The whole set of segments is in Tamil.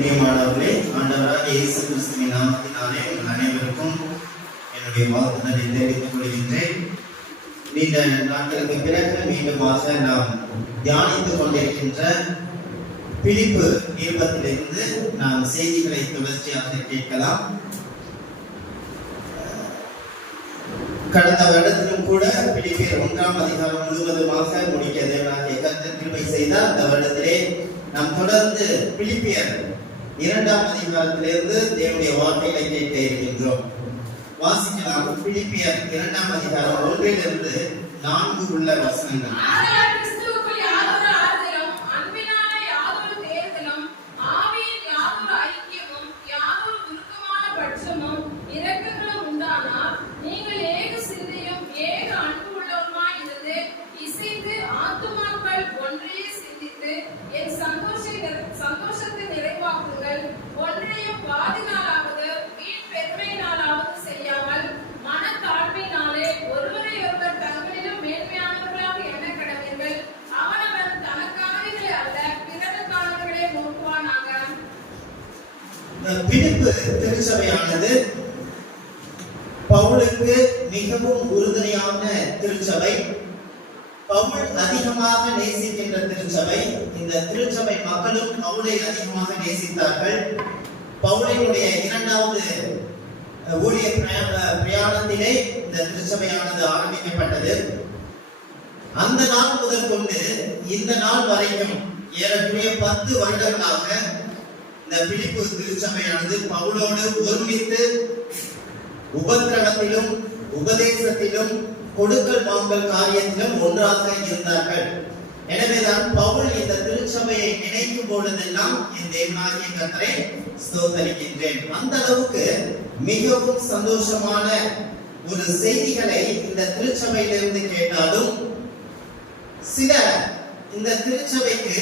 பிரியமானவர்களே, ஆண்டவராக இயேசு கிறிஸ்துவின் நாமத்தினாலே உங்கள் அனைவருக்கும் என்னுடைய வாழ்த்துக்களை தெரிவித்துக் கொள்கின்றேன். நீண்ட நாட்களுக்கு பிறகு மீண்டுமாக நாம் தியானித்துக் கொண்டிருக்கின்ற பிலிப்பு நிருபத்திலிருந்து நாம் செய்திகளை தொடர்ச்சியாக கேட்கலாம். கடந்த வருடத்திலும் கூட பிலிப்பியர் 1ஆம் அதிகாரம் முழுவதுமாக முடிக்க தேவனாகிய கர்த்தர் கிருபை செய்தார். அந்த வருடத்திலே நாம் தொடர்ந்து பிலிப்பியர் 2ஆம் அதிகாரத்திலிருந்து தேவனுடைய வார்த்தைகளை கேட்க இருக்கின்றோம். வாசிக்கலாம். பிலிப்பியர் 2ஆம் அதிகாரம் 1லிருந்து 4 உள்ள வசனங்கள். பிலிப்பு திருச்சபையானது பவுலுக்கு மிகவும் உறுதுணையான திருச்சபை. பவுல் அதிகமாக நேசிக்கின்ற திருச்சபை. இந்த திருச்சபை மக்களும் பவுலை அதிகமாக நேசித்தார்கள். பவுலினுடைய 2வது ஊழிய பிரயாணத்திலே இந்த திருச்சபையானது ஆரம்பிக்கப்பட்டது. அந்த நாள் முதல் கொண்டு இந்த நாள் வரைக்கும் ஏறக்குறைய 10 வருடங்களாக இந்த பிலிப்பு திருச்சபையானது பவுலோடு ஒருமித்து உபத்திரவத்திலும் உபதேசத்திலும் கொடுக்கல் வாங்கல் காரியத்திலும் ஒன்றாக இருந்தார்கள். எனவேதான் பவுல் இந்த திருச்சபையை நினைக்கும் பொழுதெல்லாம் என் தேவனாகிய கர்த்தரை ஸ்தோத்தரிக்கின்றேன். அந்த அளவுக்கு மிகவும் சந்தோஷமான ஒரு செய்திகளை இந்த திருச்சபையிலிருந்து கேட்டாலும் சில இந்த திருச்சபைக்கு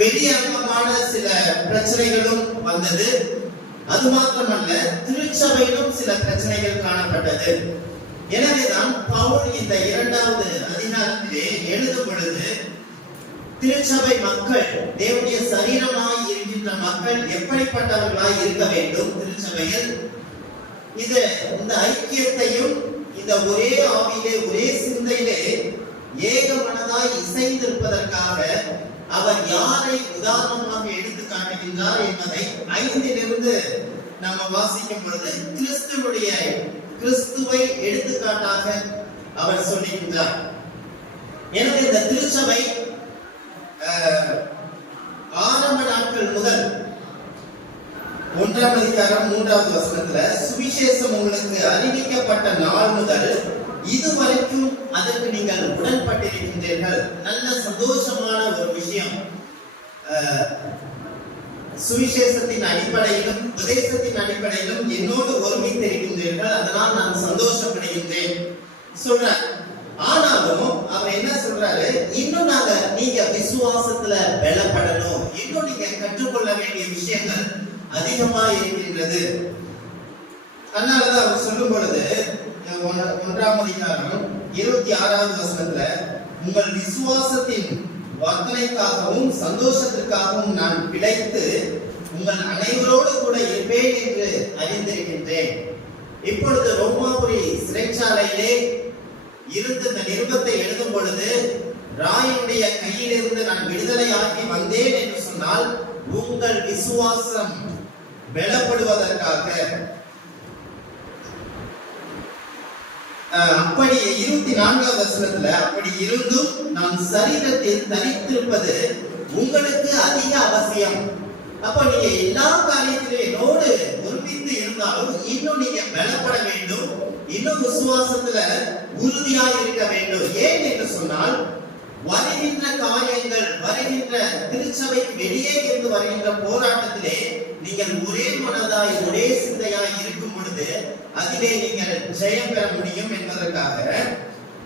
வெளியரங்கமான சில பிரச்சனைகளும் வந்தது. அது மாத்திரமல்ல, திருச்சபையிலும் சில பிரச்சனைகள் காணப்பட்டது. எனவேதான் பவுல் இந்த 2வது அதிகாரத்திலே எழுதும் பொழுது திருச்சபை மக்கள், தேவனுடைய சரீரமாய் இருக்கின்ற மக்கள் எப்படிப்பட்டவர்களாய் இருக்க வேண்டும் திருச்சபையில், இந்த ஐக்கியத்தையும் இந்த ஒரே ஆவியிலே ஒரே சிந்தையிலே ஏக மனதாய் இசைந்திருப்பதற்காக அவர் யாரை உதாரணமாக எடுத்து காட்டுகின்றார் என்பதை 5லிருந்து நாம் வாசிக்கும் பொழுது கிறிஸ்துவை எடுத்துக்காட்டாக அவர் சொல்லுகின்றார். எனவே இந்த திருச்சபை ஆரம்ப நாட்கள் முதல் 1ஆம் அதிகாரம் 3வது வசனத்துல சுவிசேஷம் உங்களுக்கு அறிவிக்கப்பட்ட நாள் முதல் இதுவரைக்கும் அதற்கு நீங்கள் உடன்பட்டிருக்கின்றீர்கள். நல்ல சந்தோஷமான ஒரு விஷயம். சுவிசேஷத்தின் அடிப்படையிலும் உபதேசத்தின் அடிப்படையிலும் என்னோடு ஒருமித்திருக்கின்றீர்கள், அதனால் நான் சந்தோஷப்படுகின்றேன் சொல்றார். ஆனாலும் அவர் என்ன சொல்றாரு, இன்னும் நீங்க விசுவாசத்துல பலப்படணும், இன்னும் நீங்க கற்றுக்கொள்ள வேண்டிய விஷயங்கள் அதிகமா இருக்கின்றது. அதனாலதான் அவர் சொல்லும் பொழுது 1ஆம் அதிகாரம் 26வது வசனத்துல உங்கள் விசுவாசத்தின் வர்த்தனைக்காகவும் சந்தோஷத்திற்காகவும் நான் பிழைத்து உங்கள் அனைவரோடு கூட இருப்பேன் என்று அறிந்திருக்கின்றேன். இப்பொழுது ரோமாபுரி சிறைச்சாலையிலே இருந்து இந்த நிருபத்தை எழுதும் பொழுது ராயனுடைய கையிலிருந்து நான் விடுதலையாகி வந்தேன் என்று சொன்னால் உங்கள் விசுவாசம் பலப்படுவதற்காக. அப்படி 24வது வசனத்துல அப்படி இருந்தும் நான் சரீரத்தில் தரித்திருப்பது உங்களுக்கு அதிக அவசியம். அப்ப நீங்க எல்லா காரியத்திலும் என்னோடு ஒருமித்து இருந்தாலும் இன்னும் நீங்க பலப்பட வேண்டும், இன்னும் விசுவாசத்துல உறுதியாக இருக்க வேண்டும். ஏன் என்று சொன்னால் வருகின்ற காரியங்கள், வருகின்ற திருச்சபைக்கு வெளியே இருந்து வருகின்ற போராட்டத்திலே நீங்கள் ஒரே மனதாய் ஒரே சிந்தையாய் இருக்கும் பொழுது அதிலே நீங்கள் ஜெயம் பெற முடியும் என்பதற்காக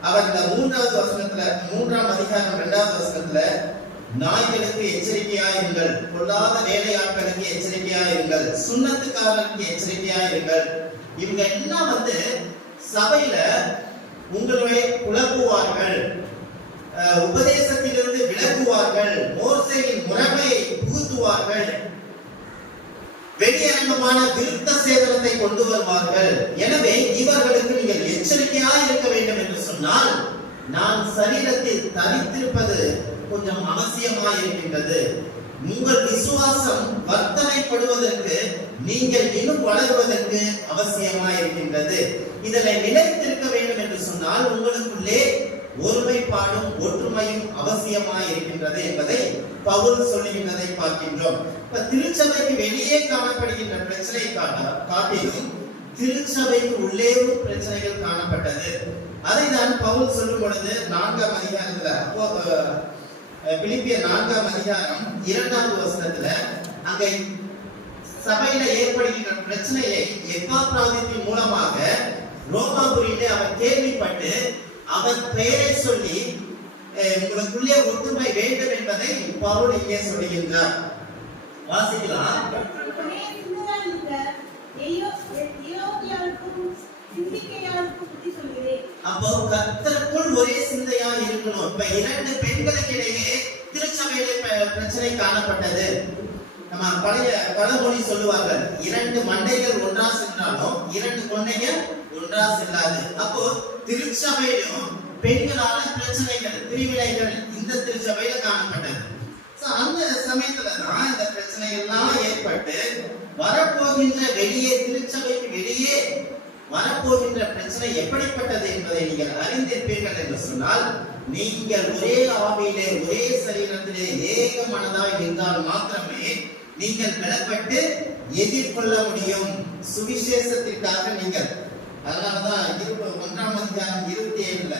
அவர் இந்த 3வது வசனத்துல 3ஆம் அதிகாரம் 2வது வசனத்துல நாய்களுக்கு எச்சரிக்கையாயிருங்கள், பொல்லாத வேலையாட்களுக்கு எச்சரிக்கையாயிருங்கள், சுண்ணத்துக்காரருக்கு எச்சரிக்கையாயிருங்கள். இவங்க எல்லாம் சபையில உங்களை குழப்புவார்கள், உபதேசத்திலிருந்து விலகுவார்கள், மோசேயின் முறைமையை புகுத்துவார்கள், வெளியரங்கமான விருத்த சேதனத்தை கொண்டு வருவார்கள். எனவே இவர்களுக்கு நீங்கள் எச்சரிக்கையாக இருக்க வேண்டும் என்று சொன்னால், நான் சரீரத்தில் தரித்திருப்பது கொஞ்சம் அவசியமாக இருக்கின்றது. உங்கள் விசுவாசம் வர்த்தனைப்படுவதற்கு, நீங்கள் இன்னும் வளருவதற்கு அவசியமாக இருக்கின்றது. இதனை நிலைத்திருக்க வேண்டும் என்று சொன்னால் உங்களுக்குள்ளே ஒருமைப்பாடும் ஒற்றுமையும் அவசியமாக இருக்கின்றது என்பதை பவுல் சொல்லுகின்றதை பார்க்கின்றோம். இப்ப திருச்சபைக்கு வெளியே காணப்படுகின்ற பிரச்சனை காட்டிலும் திருச்சபைக்கு உள்ளேயும் பிரச்சனைகள் காணப்பட்டது. அதை தான் பவுல் சொல்லும் பொழுது 4ஆம் அதிகாரத்துல, பிலிப்பியர் 4ஆம் அதிகாரம் 2வது வசனத்துல, அங்க சபையில ஏற்படுகின்ற பிரச்சனையை எப்பாப்ராதித்தின் மூலமாக ரோமாபுரியிலே அவர் கேள்விப்பட்டு அவர் பெயரை சொல்லி உங்களுக்குள்ளே ஒற்றுமை வேண்டும் என்பதை பவுல் இங்கே சொல்லுகின்றார். வாசிக்கலாம். அப்போ கர்த்தருக்குள் ஒரே சிந்தையா இருக்கணும். இப்ப 2 பெண்களுக்கு இடையே திருச்சபையிலே பிரச்சனை காணப்பட்டது. நம்ம பழைய பழமொழி சொல்லுவார்கள், 2 மண்டைகள் ஒன்றா சென்றாலும் 2 கொண்டைகள் ஒன்றா செல்லாது. அப்போ திருச்சபையிலும் பெண்களால பிரச்சனைகள், பிரிவினைகள் இந்த திருச்சபையில காணப்பட்டது. அந்த சமயத்துல தான் இந்த பிரச்சனைகள் எல்லாம் ஏற்பட்டு வரப்போகின்ற வெளியே, திருச்சபைக்கு வெளியே வரப்போகின்ற பிரச்சனை எப்படிப்பட்டது என்பதை நீங்கள் அறிந்திருப்பீர்கள் என்று சொன்னால், நீங்கள் ஒரே ஆவியிலே ஒரே சரீரத்திலே ஏக மனதாய் இருந்தால் மாத்திரமே நீங்கள் பலப்பட்டு எதிர்கொள்ள முடியும் சுவிசேஷத்திற்காக. நீங்கள் அதனாலதான் 1ஆம் அதிகாரம் 27ல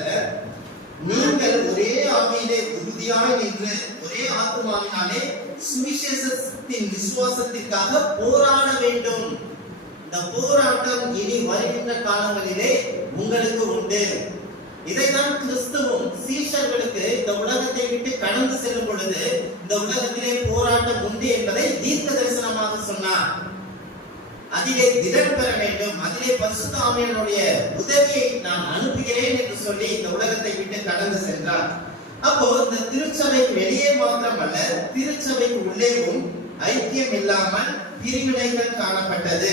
நீங்கள் ஒரே ஆவியிலே உறுதியாய் நின்று ஒரே ஆத்துமாவினாலே சுவிசேஷத்தின் விசுவாசத்திற்காக போராட வேண்டும். இந்த போராட்டம் இனி வருகின்ற காலங்களிலே உங்களுக்கு உண்டு. இதைதான் கிறிஸ்துவும் சீஷர்களுக்கு இந்த உலகத்தை விட்டு கடந்து செல்லும் பொழுது இந்த உலகத்திலே போராட்டம் உண்டு என்பதை தீர்க்க தரிசனமாக சொன்னார். அதிலே திடன் பெற வேண்டும், அதிலே பரிசுத்த ஆவியானவருடைய உதவியை நான் அனுப்புகிறேன் என்று சொல்லி இந்த உலகத்தை விட்டு கடந்து சென்றார். அப்போ இந்த திருச்சபைக்கு வெளியே மாத்திரமல்ல, திருச்சபைக்கு உள்ளேவும் ஐக்கியம் இல்லாமல் பிரிவினைகள் காணப்பட்டது.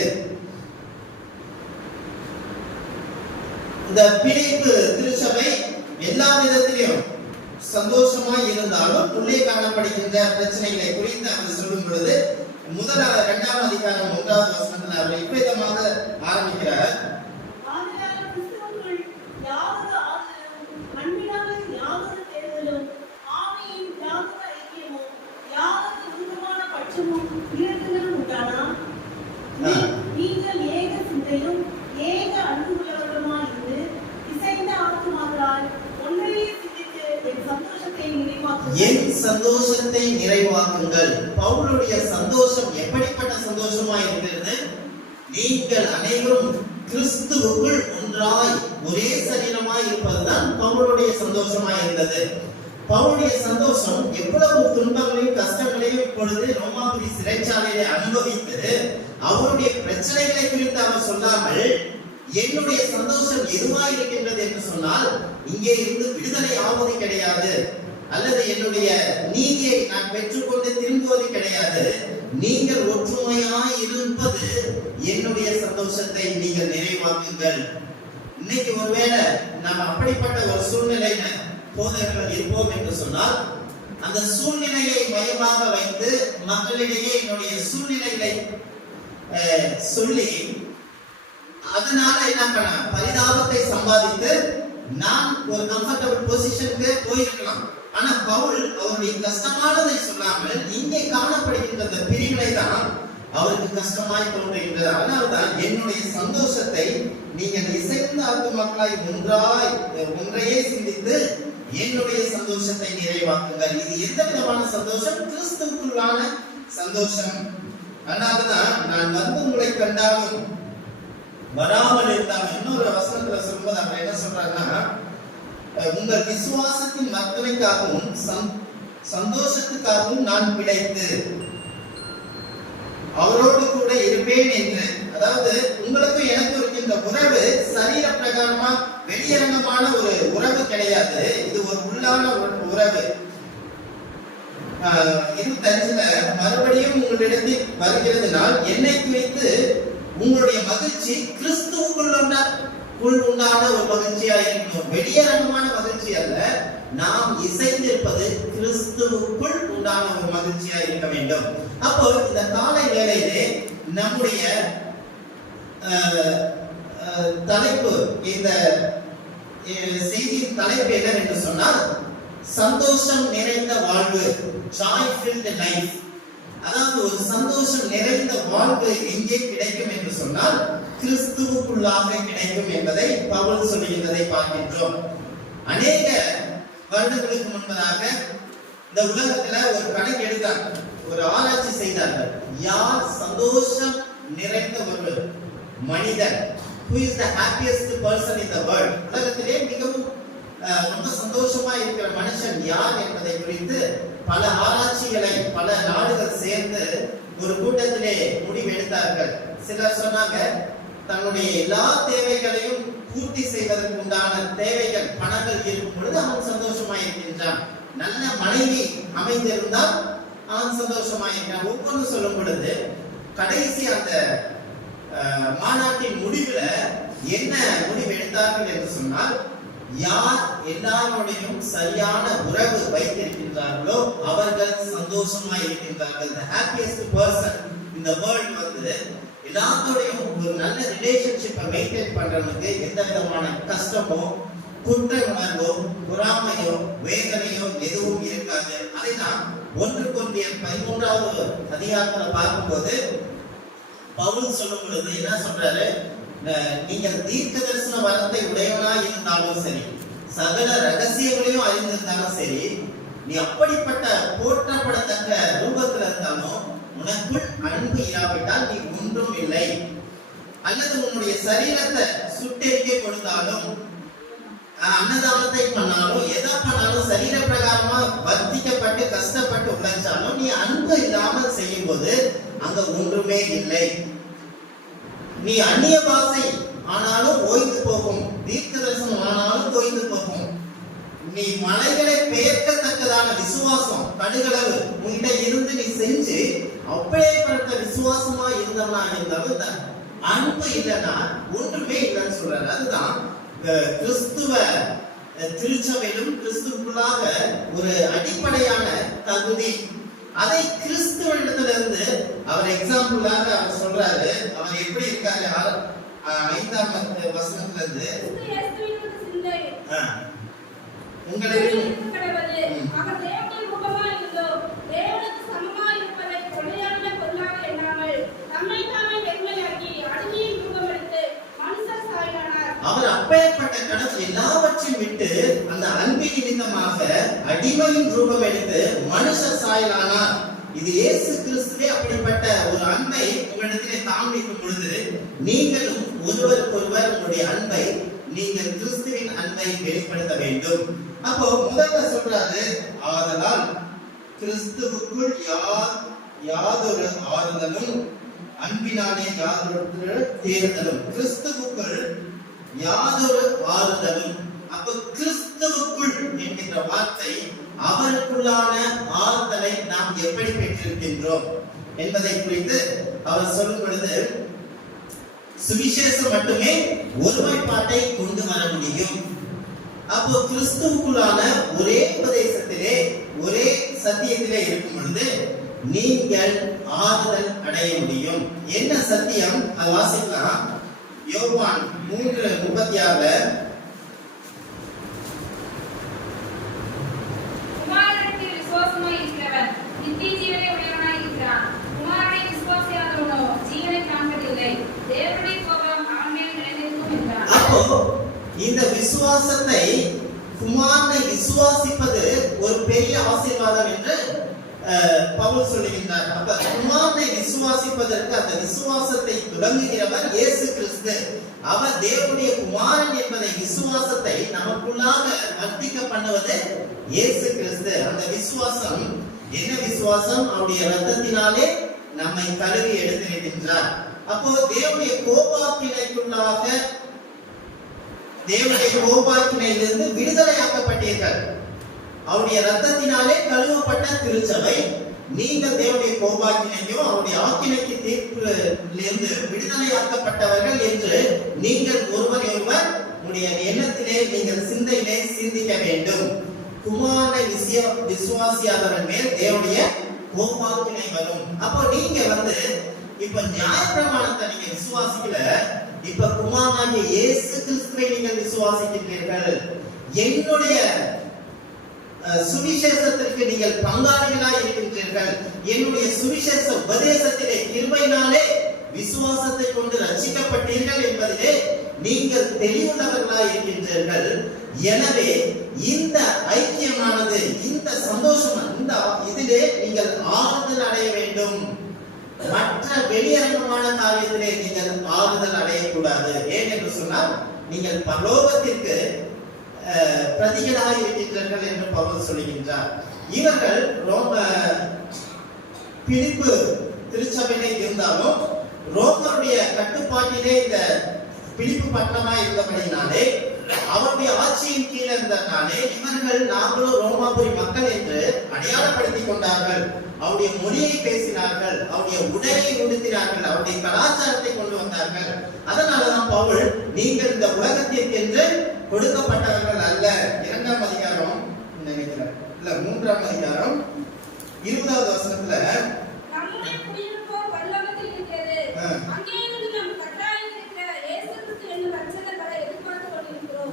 இந்த பிலிப்பு திருச்சபை எல்லா விதத்திலும் சந்தோஷமாய் இருந்தாலும் உள்ளே காணப்படுகின்ற பிரச்சனைகளை குறித்து அவர் சொல்லும் பொழுது 2ஆம் அதிகாரம் 1வது வசனத்தில் அவர் இவ்விதமாக ஆரம்பிக்கிறார். நீங்கள் ஏக சிந்தையும் ஏக அன்புள்ளவர்களுமாய் இருந்து இசைந்த ஆத்துமாக்களால் ஒன்றையே சிந்தித்து என் சந்தோஷத்தை நிறைவாக்குங்கள். பவுலுடைய சந்தோஷம் எப்படிப்பட்ட சந்தோஷமா இருக்கிறது? நீங்கள் அனைவரும் கிறிஸ்துவுக்குள் ஒன்றாய் ஒரே சரீரமாய் இருப்பதுதான் பவுலுடைய சந்தோஷமாய் இருந்தது. பவுலுடைய சந்தோஷம் எவ்வளவு துன்பங்களையும் கஷ்டங்களையும் இப்பொழுது ரோமாபுரி சிறைச்சாலையை அனுபவித்து அவருடைய பிரச்சனைகளை குறித்து அவர் சொல்லாமல், என்னுடைய சந்தோஷம் எதுவாய் இருக்கின்றது என்று சொன்னால், இங்கே இருந்து விடுதலை ஆவது கிடையாது, அல்லது என்னுடைய நீதியை நான் பெற்றுக்கொண்டு திரும்புவது கிடையாது, நீங்கள் ஒற்றுமையாய் இருப்பது என்னுடைய சந்தோஷத்தை நீங்கள் நிறைவாக்குங்கள். இன்னைக்கு ஒருவேளை நாம் அப்படிப்பட்ட ஒரு சூழ்நிலையில போதகர்கள் இருப்போம் என்று சொன்னால், அந்த சூழ்நிலையை மையமாக வைத்து மக்களிடையே என்னுடைய சூழ்நிலைகளை சொல்லி அதனால என்ன பண்ண பரிதாபத்தை சம்பாதித்து நான் ஒரு கம்ஃபர்டபிள் பொசிஷனுக்கு போயிருக்கலாம். ஆனா பவுல் அவருடைய கஷ்டமானதை சொல்லாமல் இங்கே காணப்படுகின்ற அந்த பிரிவினை தான் அவருக்கு கஷ்டமாய் தோன்றுகின்றது. அதனால்தான் என்னுடைய சந்தோஷத்தை நீங்கள் இசைந்த ஆத்துமாக்களாய் ஒன்றையே சிந்தித்து என்னுடைய சந்தோஷத்தை நிறைவாக்குங்கள். இது எந்த விதமான சந்தோஷம்? கிறிஸ்துவுக்குள்ளான சந்தோஷம். அதனாலதான் நான் வந்து உங்களை கண்டாலும் வராமல் இருந்தாலும், இன்னொரு வசனத்துல சொல்லும்போது அவங்க என்ன சொல்றாங்கன்னா, உங்கள் விசுவாசத்தின் மர்த்தனைக்காகவும் சந்தோஷத்துக்காகவும் நான் பிழைத்து அவரோடு கூட இருப்பேன் என்று. அதாவது உங்களுக்கும் எனக்கும் இருக்கின்ற இந்த உறவு சரீர பிரகாரமா வெளியரங்கமான ஒரு உறவு கிடையாது. இது ஒரு உள்ளான ஒரு உறவு. 25ல மறுபடியும் உங்களிடத்தில் வருகிறதுனால் என்னை குறித்து உங்களுடைய மகிழ்ச்சி கிறிஸ்துவுக்குள் உண்டான ஒரு மகிழ்ச்சியா இருக்கணும். வெளியரங்கமான மகிழ்ச்சி அல்ல, நாம் இசைந்திருப்பது கிறிஸ்துவுக்குள் உண்டான ஒரு மகிழ்ச்சியா இருக்க வேண்டும். அப்போ இந்த காலை வேளையிலே நம்முடைய தலைப்பு, இந்த செய்தியின் தலைப்பு என்னவென்று சொன்னால் சந்தோஷம் நிறைந்த வாழ்வு, joy filled life. அதாவது ஒரு சந்தோஷம் நிறைந்த வாழ்வு எங்கே கிடைக்கும் என்று சொன்னால் கிறிஸ்துவுக்குள்ளாக கிடைக்கும் என்பதை பவுல் சொல்லுகின்றதை பார்க்கின்றோம். அநேக வருடங்களுக்கு முன்பதாக இந்த உலகத்துல ஒரு கணக்கு எடுத்தாங்க, ஒரு ஆராய்ச்சி செய்தார்கள். யார் சந்தோஷம் நிறைந்த ஒரு மனிதன், who is the happiest person in the world, உலகத்திலே மிகவும் ரொம்ப சந்தோஷமா இருக்கிற மனுஷன் யார் என்பதை குறித்து பல ஆராய்ச்சிகளை பல நாடுகள் சேர்ந்து ஒரு கூட்டத்திலே முடிவு எடுத்தார்கள். சிலர் சொன்னாங்க, தன்னுடைய எல்லா தேவைகளையும் பூர்த்தி செய்வதற்கு உண்டான தேவைகள் பணங்கள் இருக்கும் பொழுது அவன் சந்தோஷமா இருக்கின்றான். நல்ல மனைவி அமைந்திருந்தால் அவன் சந்தோஷமா இருக்கிறான். ஒவ்வொன்று சொல்லும் பொழுது கடைசி அந்த மாநாட்டின் முடிவுல என்ன முடிவு எடுத்தார்கள் என்று சொன்னால், யார் எல்லாரோடையும் சரியான உறவு வைத்திருக்கின்றார்களோ அவர்கள் சந்தோஷமா இருக்கின்றார்கள். the happiest person in the world வந்து எல்லாரோடையும் ஒரு நல்ல ரிலேஷன்ஷிப்பை மெயின்டைன் பண்றவனுக்கு எந்த விதமான கஷ்டமோ குற்ற உணர்வோ பொறாமையோ வேதனையோ எதுவும் இருக்காது. அதைதான் 1 கொரிந்தியர் 13வது அதிகாரத்துல பார்க்கும்போது பவுல் சொல்லும் பொழுது என்ன சொல்றாரு, நீங்கள் தீர்க்க தரிசன வரத்தை உடையவனாய் இருந்தாலும் சரி, சகல ரகசியங்களையும் அறிந்திருந்தாலும் சரி, நீ அப்படிப்பட்ட போற்றப்படத்தக்க ரூபத்தில் இருந்தாலும் உனக்குள் அன்பு இராவிட்டால் நீ ஒன்றும் இல்லை. அல்லது உன்னுடைய சரீரத்தை சுட்டெரிக்க கொடுத்தாலும், அன்னதானத்தை பண்ணாலும், எதை பண்ணாலும், சரீர பிரகாரமா வர்த்திக்கப்பட்டு கஷ்டப்பட்டு உழைச்சாலும் நீ அன்பு இல்லாமல் செய்யும் போது அங்க ஒன்றுமே இல்லை. நீ அந்நிய பாஷை ஆனாலும் ஓய்ந்து போகும், தீர்க்க தரிசனம் ஆனாலும் ஓய்ந்து போகும். நீ மலைகளை பெயர்க்கத்தக்கதான விசுவாசம் கடுகளவு உன்கிட்ட இருந்து நீ செஞ்சு அப்படியேப்பட்ட விசுவாசமா இருந்தவனா இருந்தாலும் அன்பு இல்லைன்னா ஒன்றுமே இல்லைன்னு சொல்றாரு. அதுதான் கிறிஸ்துவ திருச்சபையிலும் கிறிஸ்துவுக்குள்ளாக ஒரு அடிப்படையான தகுதி. அதை கிறிஸ்துவனிடத்துல இருந்து அவர் எக்ஸாம்பிளாக அவர் சொல்றாரு. அவர் எப்படி இருக்காரு, 5ஆம் வசனத்துல இருந்து உங்களிடம் அவர் அப்பேற்பட்ட கடவுள் எல்லாவற்றையும் விட்டு அந்த அன்பின் நிமித்தமாக அடிமையின் ரூபம் எடுத்து மனுஷ சாயலானார். இது இயேசு கிறிஸ்துவே அப்படிப்பட்ட ஒரு அன்பை உங்களிடத்திலே காண்பிக்கும் பொழுது நீங்களும் ஒருவருக்கொருவர் உங்களுடைய அன்பை, நீங்கள் கிறிஸ்துவின் அன்பை வெளிப்படுத்த வேண்டும். அப்போ முதல்ல சொல்றாரு, ஆதலால் கிறிஸ்துவுக்குள் யாதொரு ஆறுதலும் அன்பினாலே யாதொரு தேர்தலும். கிறிஸ்துவுக்குள் யாதொரு ஆறுதலும். அப்ப கிறிஸ்துவுக்குள் என்கின்ற வார்த்தை, அவருக்குள்ளான ஆறுதலை நாம் எப்படி பெற்றிருக்கின்றோம் என்பதை குறித்து அவர் சொல்லும் பொழுது, சுவிசேஷம் மட்டுமே ஒருமைப்பாட்டை கொண்டு வர முடியும். அப்போ கிறிஸ்துவுக்குள்ளான ஒரே உபதேசத்திலே ஒரே சத்தியத்திலே இருக்கும் பொழுது நீங்கள் ஆறுதல் அடைய முடியும். என்ன சத்தியம் அது வாசிக்கலாம். யோவான் 3:36 குமாரனிடத்தில் விசுவாசமாய் இருக்கிறவன் நித்திய ஜீவனை உடையவனாய் இருக்கிறான். குமாரனை விசுவாசியாதவனோ ஜீவனை காண்பதில்லை. தேவனுடைய கோபம் அவன் மேல் நிலைநிற்கும் என்றார். அப்போ இந்த விசுவாசத்தை, குமாரனை விசுவாசிப்பது ஒரு பெரிய ஆசீர்வாதம் என்று பவுல் சொல்லுகின்றார். அப்ப குமாரனை விசுவாசிப்பதற்கு அந்த விசுவாசத்தை தொடங்குகிறவர் இயேசு கிறிஸ்து. அவர் தேவனுடைய குமாரன் என்பதை விசுவாசத்தை நமக்குள்ளாக வர்த்திக்க பண்ணுவது இயேசு கிறிஸ்து. அந்த விசுவாசம் என்ன விசுவாசம்? அவருடைய ரத்தத்தினாலே நம்மை கழுவி எடுத்திருக்கின்றார். அப்போ தேவனுடைய கோபாக்கினையிலிருந்து விடுதலையாக்கப்பட்டீர்கள். அவருடைய ரத்தத்தினாலே கழுவப்பட்ட திருச்சபை. நீங்கள் தேவனுடைய கோபாக்கினையோ அவருடைய ஆக்கினைக்கு தீர்ப்பிலிருந்து விடுதலையாக்கப்பட்டவர்கள் என்று நீங்கள் ஒருவரை ஒருவர் உடைய எண்ணத்திலே நீங்கள் சிந்தையிலே சிந்திக்க வேண்டும். குமார விசுவாசியாதவன் மேல் தேவனுடைய கோபாக்கினை வரும். அப்போ நீங்க இப்ப நியாயப்பிரமாணத்தை நீங்க விசுவாசிக்கல, இப்ப குமாரனாகிய இயேசு கிறிஸ்துவை நீங்கள் விசுவாசிக்கிறீர்கள். என்னுடைய சுவிசேஷத்திற்கு நீங்கள் பங்காளிகளாய் இருக்கின்றீர்கள். என்னுடைய சுவிசேஷ உபதேசத்திலே கிருபையினாலே விசுவாசத்தை கொண்டு ரட்சிக்கப்பட்டீர்கள் என்பதிலே நீங்கள் தெளிவுள்ளவர்களாய் இருக்கின்றீர்கள். எனவே இந்த ஐக்கியமானது, இந்த சந்தோஷம், இந்த இதிலே நீங்கள் ஆறுதல் அடைய வேண்டும். மற்ற வெளியரங்கமான காரியத்திலே நீங்கள் ஆறுதல் அடையக்கூடாது. ஏன் என்று சொன்னால் நீங்கள் பரலோகத்திற்கு பிரதிகளாக இருக்கின்றீர்கள் என்று பவுல் சொல்லுகின்றார். இவர்கள் பிலிப்பு திருச்சபையிலே இருந்தாலும் ரோமருடைய கட்டுப்பாட்டிலே இந்த பிலிப்பு பட்டணமாய் இருந்தபடினாலே, அவருடைய ஆட்சியின் கீழே இருந்தனாலே இவர்கள் நாங்களும் ரோமாபுரி மக்கள் என்று அடையாளப்படுத்திக் கொண்டார்கள். அவருடைய மொழியை பேசினார்கள், அவருடைய உடையை உடுத்தினார்கள், அவருடைய கலாச்சாரத்தை கொண்டு வந்தார்கள். அதனாலதான் பவுல், நீங்கள் இந்த உலகத்திற்கென்று கொடுக்கப்பட்டவர்கள் அல்ல. 2ஆம் அதிகாரம் நினைக்கிறேன், இல்ல 3ஆம் அதிகாரம் 20வது வசனத்துல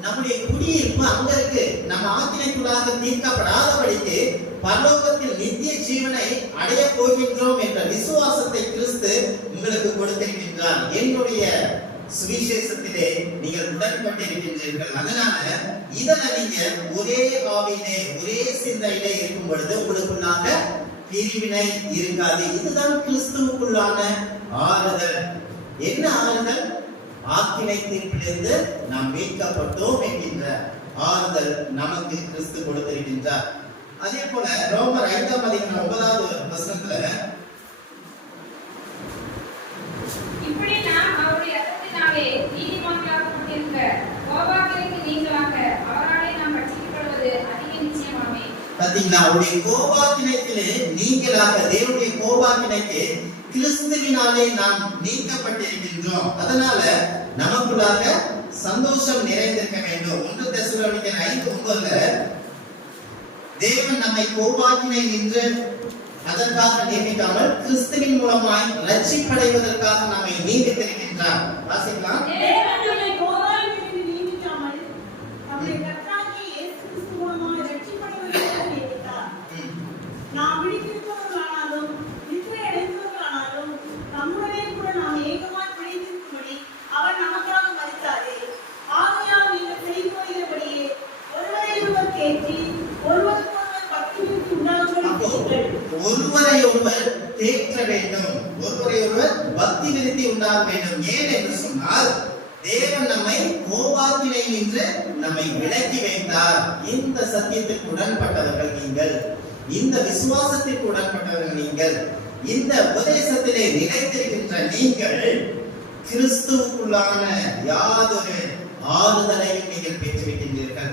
நம்முடைய குடியிருப்பு அங்க இருக்கு. நம்ம ஆக்கினைக்குள்ளாக தீர்க்கப்படாதபடிக்கு பரலோகத்தில் நித்திய ஜீவனை அடைய போகின்றோம் என்ற விசுவாசத்தை கிறிஸ்து உங்களுக்கு கொடுத்திருக்கின்றார். என்னுடைய சுவிசேஷத்திலே நீங்கள் உடன்பட்டிருக்கின்றீர்கள். அதனால இதனை நீங்க ஒரே ஆவியிலே ஒரே சிந்தையிலே இருக்கும் பொழுது உங்களுக்குள்ளாக பிரிவினை இருக்காது. இதுதான் கிறிஸ்துவுக்குள்ளான ஆறுதல். என்ன ஆறுதல்? ஆக்கினை தீர்ப்பிலிருந்து நாம் மீட்கப்பட்டோம் என்கின்ற ஆறுதல் நமக்கு கிறிஸ்து கொடுத்திருக்கின்றார். அதே போல ரோமர் 5ஆம் அதிகாரம் 9வது வசனத்துல, இப்படி நாம் அவருடைய இரத்தத்தினாலே நீதிமான்களாக்கப்பட்டிருக்க கோபாக்கினைக்கு நீங்களாக அவராலே நாம் ரட்சிக்கப்படுவது அதிக நிச்சயமாமே. பாத்தீங்களா? அவருடைய கோபாக்கினைக்கு நீங்களாக, தேவனுடைய கோபாக்கினைக்கு கிறிஸ்துவினாலே நாம் நீக்கப்பட்டிருக்கின்றோம். அதனால நமக்குள்ளாக சந்தோஷம் நிறைந்திருக்க வேண்டும். 1 தெசலோனிக்கர் 5:9 தேவன் நம்மை கோபாக்கினை நின்று அதற்காக நியமிக்காமல் கிறிஸ்துவின் மூலமாய் ரட்சிப்படைவதற்காக நம்மை நியமித்திருக்கின்றார். வாசிக்கலாம். தேவன் நம்மை கோபாக்கினைக்கு நியமிக்காமல் நம்முடைய கர்த்தராகிய இயேசு கிறிஸ்து மூலமாய் ரட்சிப்படைவதற்காக நியமித்தார். நாம் விழித்திருப்பவர்களானாலும் நித்திரை அடைந்தவர்களானாலும் நம்முடனே கூட நாம் ஏகமாய் பிழைத்திருக்கும்படி அவர் நமக்காக மரித்தாரே. ஆகையால் நீங்கள் செய்து வருகிறபடியே ஒருவரை ஒருவர் தேற்றி ஒருவருக்கொருவர் பக்தி விருத்தி உண்டாகும்படி ஒருவரை ஒருவர் தேற்ற வேண்டும், ஒருவரை ஒருவர் பக்தி விருத்தி உண்டாக வேண்டும். ஏன் என்று சொன்னால் தேவன் நம்மை கோபாக்கினை நின்று நம்மை விலக்கி வைத்தார். இந்த சத்தியத்திற்கு உடன்பட்டவர்கள் நீங்கள், இந்த விசுவாசத்திற்கு உடன்பட்டவர்கள் நீங்கள், இந்த உபதேசத்திலே நிலைத்திருக்கின்ற நீங்கள் கிறிஸ்துவுக்குள்ளான யாதொரு ஆறுதலையும் நீங்கள் பெற்றிருக்கின்றீர்கள்.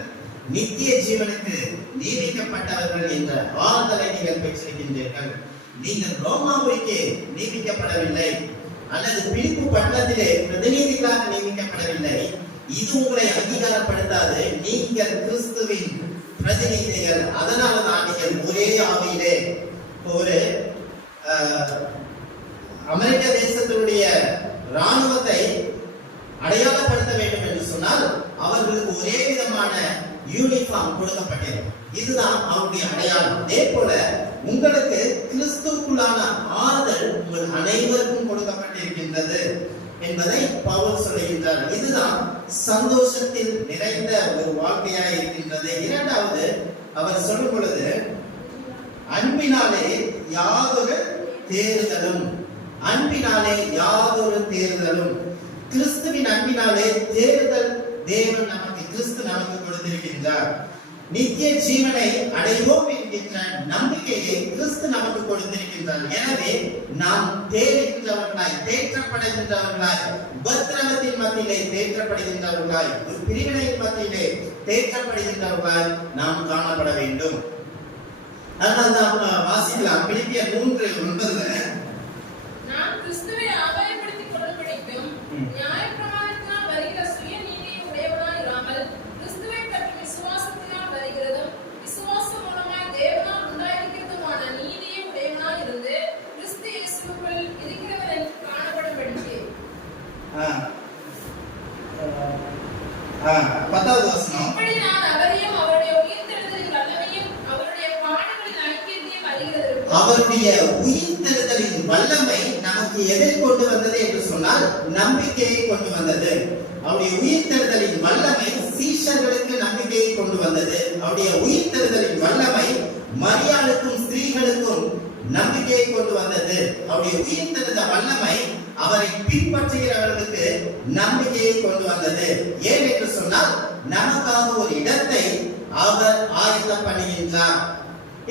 நித்திய ஜீவனுக்கு நியமிக்கப்பட்டவர்கள் என்ற ஆறுதலை நீங்கள் பெற்றிருக்கின்றீர்கள். நீங்கள் ரோமாபுரிக்கு நியமிக்கப்படவில்லை, அல்லது பிலிப்பு பட்டணத்திலே பிரதிநிதிகளாக நியமிக்கப்படவில்லை. இது உங்களை அங்கீகாரப்படுத்தாது. நீங்கள் கிறிஸ்துவின் பிரதிநிதிகள். அதனாலதான் நீங்கள் ஒரே ஆவியிலே, ஒரு அமெரிக்க தேசத்தினுடைய ராணுவத்தை அடையாளப்படுத்த வேண்டும் என்று சொன்னால் அவர்களுக்கு ஒரே விதமான யூனிஃபார்ம் கொடுக்கப்பட்டது. இதுதான் அவருடைய அடையாளம். அதே போல உங்களுக்கு கிறிஸ்துவுக்குள்ளான ஆறுதல் உங்கள் அனைவருக்கும் கொடுக்கப்பட்டிருக்கின்றது என்பதை பவுல் சொல்லுகின்றார். இதுதான் சந்தோஷத்தில் நிறைந்த ஒரு வாழ்க்கையாய் இருக்கின்றது. இரண்டாவது அவர் சொல்லும் பொழுது, அன்பினாலே யாதொரு தேறுதலும், அன்பினாலே யாதொரு தேறுதலும், கிறிஸ்துவின் அன்பினாலே தேறுதல் தேவன் நமக்கு, கிறிஸ்து நமக்கு கொடுத்திருக்கின்றார். நித்திய ஜீவனை அடைவோம் என்கின்ற நம்பிக்கையை கிறிஸ்து நமக்கு கொடுத்திருக்கின்றார். எனவே நாம் தேடுகின்றவர்களாய், தேற்றப்படுகின்றவர்களாய், உபத்திரவத்தின் மத்தியிலே தேற்றப்படுகின்றவர்களாய், ஒரு பிரிவினையின் மத்தியிலே தேற்றப்படுகின்றவர்களாய் நாம் காணப்பட வேண்டும். அதனால்தான் வாசிக்கலாம் பிலிப்பியர் 3:9. நான் கிறிஸ்துவை ஆதாயப்படுத்திக் கொள்ளும்படிக்கும் நியாயப்பிரமாணத்தினால் வருகிற சுயநீதியை உடையவனாய் இராமல் கிறிஸ்துவை பற்றி விசுவாசத்தினால் வருகிறதும் விசுவாசம் மூலமாய் தேவனால் உண்டாயிருக்கிறதுமான நீதியை உடையவனாய் இருந்து கிறிஸ்து இயேசுவுக்குள் இருக்கிறவர் என்று காணப்படும்படிக்கு. 10வது வசனம். இப்படி நான் அவரையும் அவருடைய உயிர்த்தெழுதலின் வல்லமையும் அவருடைய பாடுகளின் ஐக்கியத்தையும் அறிகிறதற்கும். அவருடைய உயிர்த்தெழுதலின் வல்லமை நமக்கு எதை கொண்டு வந்தது என்று சொன்னால் நம்பிக்கையை கொண்டு வந்தது. அவருடைய உயிர்த்தெழுதலின் வல்லமை சீஷர்களுக்கு நம்பிக்கையை கொண்டு வந்தது. அவருடைய உயிர்த்தெழுதலின் வல்லமை மரியாளுக்கும் ஸ்திரீகளுக்கும் நம்பிக்கையை கொண்டு வந்தது. அவருடைய உயிர்த்தெழுத வல்லமை அவரை பின்பற்றுகிறவர்களுக்கு நம்பிக்கையை கொண்டு வந்தது. ஏன் என்று சொன்னால் நமக்காக ஒரு இடத்தை அவர் ஆயத்தம் பண்ணுகின்றார்.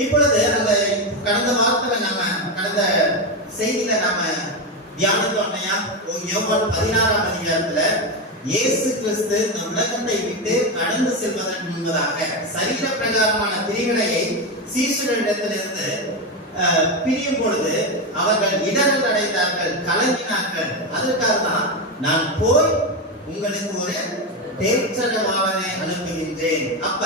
இப்பொழுது அந்த கடந்த வாரத்துல கடந்த செய்தியில தியானித்தோம். யோவான் 16ஆம் அதிகாரத்துல இயேசு கிறிஸ்து இந்த உலகத்தை விட்டு கடந்து செல்வதற்கு முன்பதாக சரீர பிரகாரமான பிரிவினையை சீஷர்களிடத்திலிருந்து பிரியும் பொழுது அவர்கள் இடரல் அடைந்தார்கள், கலங்கினார்கள். அதற்காக தான் நான் போய் உங்களுக்கு ஒரு தேற்றரவாளனை அனுப்புகின்றேன். அப்ப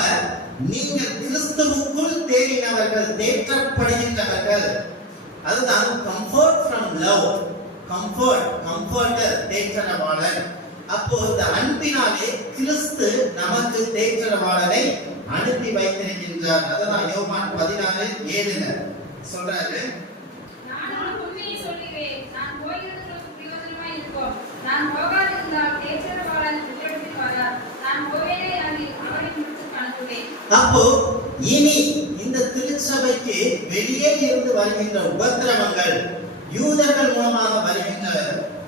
நீங்கள் கிறிஸ்துவுக்குள் தேறினவர்கள், தேற்றப்படுகின்றவர்கள். அதுதான் கம்ஃபர்ட் ஃப்ரம் லவ், கம்ஃபர்டர், தேற்றரவாளன். அப்போ இந்த அன்பினாலே கிறிஸ்து நமக்கு தேற்றரவாளனை அனுப்பி வைத்திருக்கின்றார். அதுதான் யோவான் 16:7 சொல்றாரு. நான் உண்மையை சொல்கிறேன், நான் போகிறது உங்களுக்கு பிரயோஜனமாய் இருக்கும். நான் போகாதிருந்தால் தேற்றரவாளன் உங்களிடத்தில் வரார். நான் போவேனே அன்றி அவரை முடித்து அனுப்புவேன். அப்போ இனி இந்த திருச்சபைக்கு வெளியே இருந்து வருகின்ற உபத்திரவங்கள், யூதர்கள் மூலமாக வருகின்ற